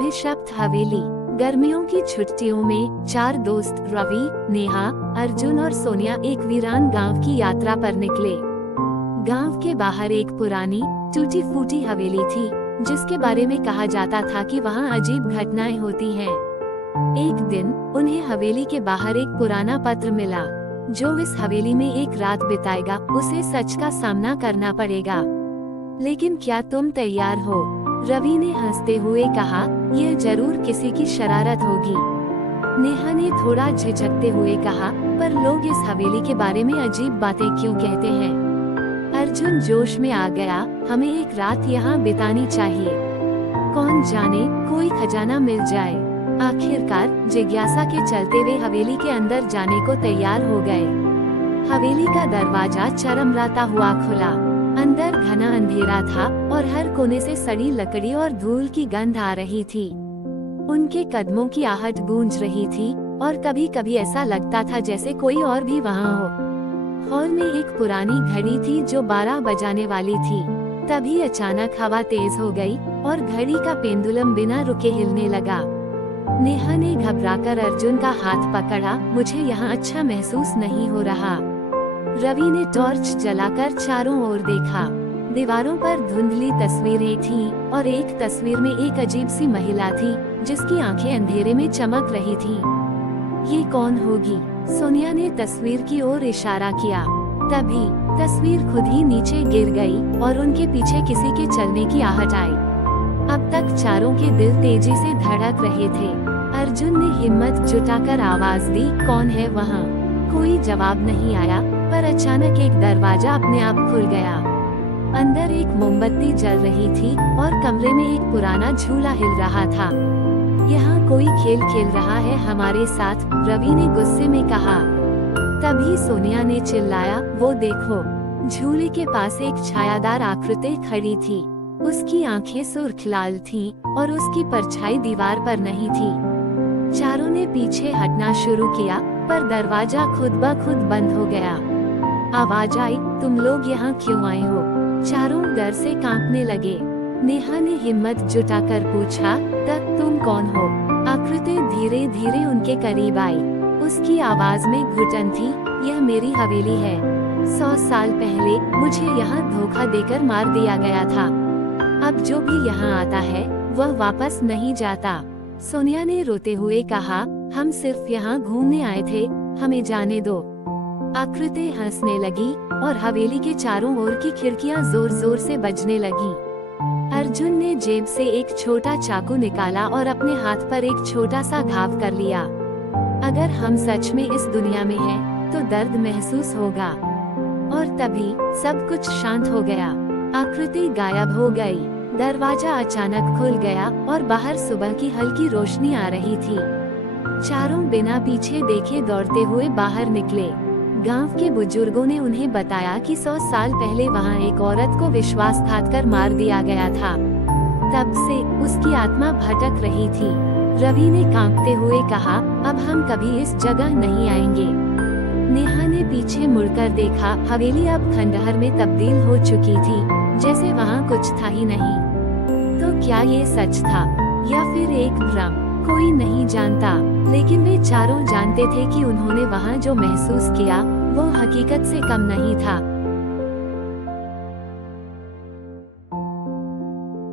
अभिशप्त हवेली। गर्मियों की छुट्टियों में 4 दोस्त रवि, नेहा, अर्जुन और सोनिया एक वीरान गांव की यात्रा पर निकले। गांव के बाहर एक पुरानी टूटी फूटी हवेली थी, जिसके बारे में कहा जाता था कि वहां अजीब घटनाएं होती हैं। एक दिन उन्हें हवेली के बाहर एक पुराना पत्र मिला। जो इस हवेली में एक रात बिताएगा उसे सच का सामना करना पड़ेगा। लेकिन क्या तुम तैयार हो? रवि ने हंसते हुए कहा, यह जरूर किसी की शरारत होगी। नेहा ने थोड़ा झिझकते हुए कहा, पर लोग इस हवेली के बारे में अजीब बातें क्यों कहते हैं? अर्जुन जोश में आ गया, हमें एक रात यहाँ बितानी चाहिए। कौन जाने कोई खजाना मिल जाए। आखिरकार जिज्ञासा के चलते वे हवेली के अंदर जाने को तैयार हो गए। हवेली का दरवाजा चरमराता हुआ खुला। अंदर घना अंधेरा था और हर कोने से सड़ी लकड़ी और धूल की गंध आ रही थी। उनके कदमों की आहट गूंज रही थी और कभी कभी ऐसा लगता था जैसे कोई और भी वहाँ हो। हॉल में एक पुरानी घड़ी थी जो 12 बजाने वाली थी। तभी अचानक हवा तेज हो गई और घड़ी का पेंडुलम बिना रुके हिलने लगा। नेहा ने घबराकर अर्जुन का हाथ पकड़ा, मुझे यहाँ अच्छा महसूस नहीं हो रहा। रवि ने टॉर्च जलाकर चारों ओर देखा। दीवारों पर धुंधली तस्वीरें थीं और एक तस्वीर में एक अजीब सी महिला थी जिसकी आंखें अंधेरे में चमक रही थीं। ये कौन होगी? सोनिया ने तस्वीर की ओर इशारा किया। तभी तस्वीर खुद ही नीचे गिर गई और उनके पीछे किसी के चलने की आहट आई। अब तक चारों के दिल तेजी से धड़क रहे थे। अर्जुन ने हिम्मत जुटाकर आवाज दी, कौन है वहाँ? कोई जवाब नहीं आया, पर अचानक एक दरवाजा अपने आप खुल गया। अंदर एक मोमबत्ती जल रही थी और कमरे में एक पुराना झूला हिल रहा था। यहाँ कोई खेल खेल रहा है हमारे साथ, रवि ने गुस्से में कहा। तभी सोनिया ने चिल्लाया, वो देखो, झूले के पास एक छायादार आकृति खड़ी थी। उसकी आंखें सुर्ख लाल थीं और उसकी परछाई दीवार पर नहीं थी। चारों ने पीछे हटना शुरू किया, पर दरवाजा खुद ब खुद बंद हो गया। आवाज आई, तुम लोग यहाँ क्यों आए हो? चारों डर से कांपने लगे। नेहा ने हिम्मत जुटाकर पूछा, तक तुम कौन हो? आकृति धीरे धीरे उनके करीब आई। उसकी आवाज में घुटन थी, यह मेरी हवेली है। 100 साल पहले मुझे यहाँ धोखा देकर मार दिया गया था। अब जो भी यहाँ आता है वह वापस नहीं जाता। सोनिया ने रोते हुए कहा, हम सिर्फ यहाँ घूमने आए थे, हमें जाने दो। आकृति हंसने लगी और हवेली के चारों ओर की खिड़कियां जोर जोर से बजने लगी। अर्जुन ने जेब से एक छोटा चाकू निकाला और अपने हाथ पर एक छोटा सा घाव कर लिया। अगर हम सच में इस दुनिया में हैं, तो दर्द महसूस होगा। और तभी सब कुछ शांत हो गया। आकृति गायब हो गई। दरवाजा अचानक खुल गया और बाहर सुबह की हल्की रोशनी आ रही थी। चारों बिना पीछे देखे दौड़ते हुए बाहर निकले। गांव के बुजुर्गों ने उन्हें बताया कि 100 साल पहले वहां एक औरत को विश्वासघात कर मार दिया गया था। तब से उसकी आत्मा भटक रही थी। रवि ने कांपते हुए कहा, अब हम कभी इस जगह नहीं आएंगे। नेहा ने पीछे मुड़कर देखा, हवेली अब खंडहर में तब्दील हो चुकी थी, जैसे वहाँ कुछ था ही नहीं। तो क्या ये सच था या फिर एक भ्रम? कोई नहीं जानता, लेकिन वे चारों जानते थे कि उन्होंने वहाँ जो महसूस किया वो हकीकत से कम नहीं था।